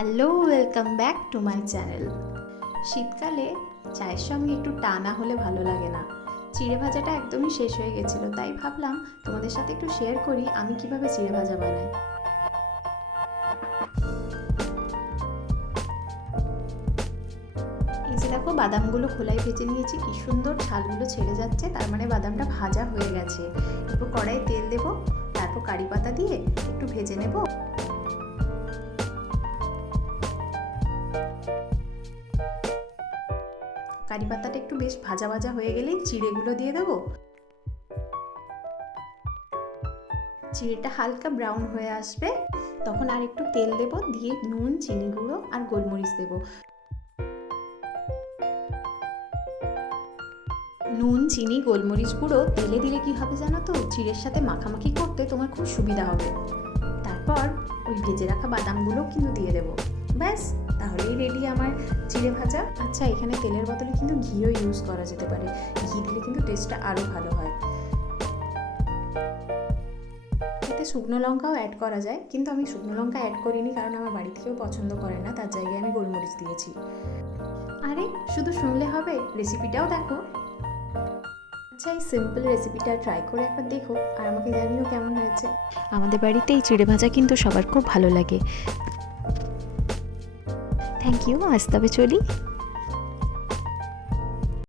Hello, welcome back to my channel. শীতকালে চায়ের সঙ্গে একটু টানা হলে ভালো লাগে না। চিড়ে ভাজাটা একদমই শেষ হয়ে গেছিল, তাই ভাবলাম তোমাদের সাথে একটু শেয়ার করি আমি কীভাবে চিড়ে ভাজা বানাই। দেখো, বাদামগুলো খোলায় ভেজে নিয়েছি, কি সুন্দর ছালগুলো ছেড়ে যাচ্ছে, তার মানে বাদামটা ভাজা হয়ে গেছে। এরপর কড়াই তেল দেবো, তারপর কারি পাতা দিয়ে একটু ভেজে নেব। কারি পাতাটা একটু বেশ ভাজা ভাজা হয়ে গেলেই চিড়েগুলো দিয়ে দেবো। চিড়েটা হালকা ব্রাউন হয়ে আসবে। তখন আর একটু তেল দেবো, দিয়ে নুন, চিনি গুঁড়ো আর গোলমরিচ দেবো। নুন, চিনি, গোলমরিচ গুঁড়ো, তেলে দিলে কি হবে জানো তো? চিড়ের সাথে মাখামাখি করতে তোমার খুব সুবিধা হবে। তারপর ওই ভেজে রাখা বাদামগুলো কিন্তু দিয়ে দেবো। ব্যাস, তাহলেই রেডি আমার চিড়ে ভাজা। আচ্ছা এখানে তেলের বদলে কিন্তু ঘিও ইউজ করা যেতে পারে। ঘি দিলে কিন্তু টেস্টটা আরও ভালো হয়। এতে শুকনো লঙ্কাও অ্যাড করা যায়, কিন্তু আমি শুকনো লঙ্কা অ্যাড করিনি কারণ আমার বাড়ি থেকেও পছন্দ করে না, তার জায়গায় আমি গোলমরিচ দিয়েছি। আরে, শুধু শুনলে হবে? রেসিপিটাও দেখো। আচ্ছা এই সিম্পল রেসিপিটা ট্রাই করে একবার দেখো, আর আমাকে জানিও কেমন হয়েছে। আমাদের বাড়িতে এই চিড়ে ভাজা কিন্তু সবার খুব ভালো লাগে। থ্যাংক ইউ আজ তবে চলি